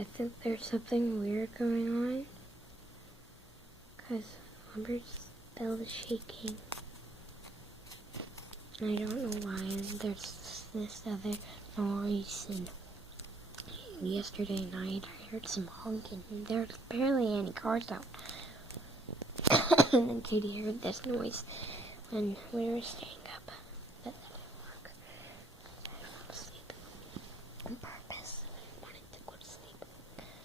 I think there's something weird going on. Because Lumber's bell is shaking. I don't know why. And there's this other noise. And yesterday night I heard some honking. And there's barely any cars out. And then Katie heard this noise when we were staying up. But that didn't work. I fell asleep on purpose. I wanted to go to sleep.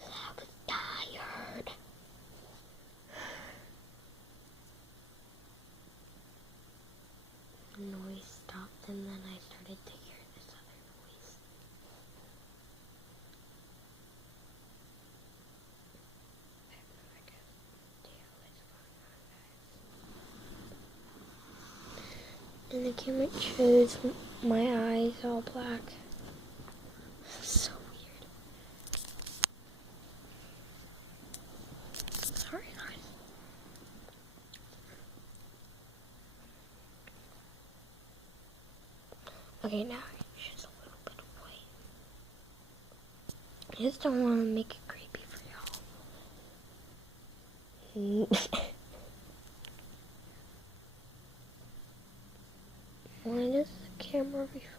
I was tired. The noise stopped and then I started to hear this other noise. I have no idea what's going on, guys. And the camera shows my eyes all black. So weird. Sorry, guys. Okay, now it's just a little bit of white. I just don't want to make it creepy for y'all. Why does the camera reflect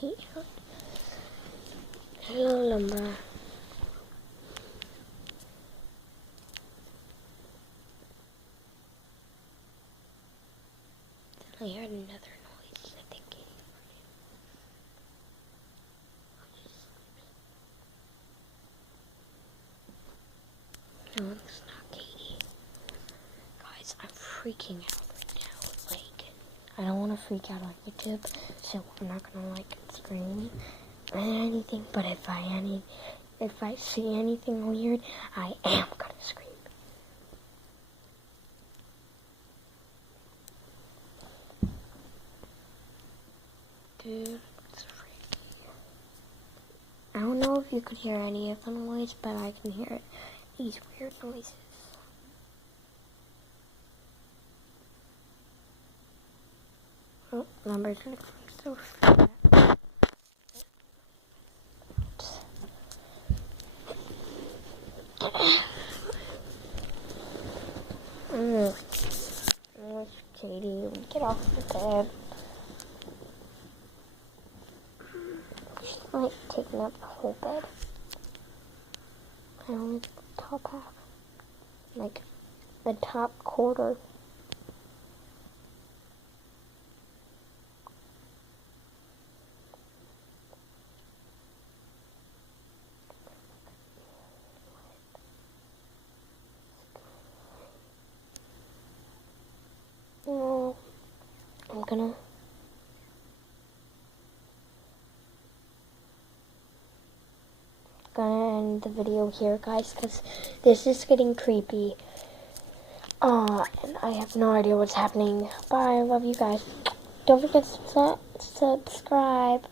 that? Hello, Lumber. Then I heard another noise. I think Katie heard it. No, it's not Katie. Guys, I'm freaking out right now. Like, I don't want to freak out on YouTube, so I'm not gonna like scream or anything. But if I see anything weird, I am gonna scream. Dude, it's freaky. I don't know if you could hear any of the noise, but I can hear it. These weird noises. Oh, Lumber's gonna come so fast. Katie, get off the bed. She's like taking up the whole bed. I only the top half. Like the top quarter. No, I'm gonna end the video here, guys, because this is getting creepy. And I have no idea what's happening. Bye, I love you guys. Don't forget to subscribe.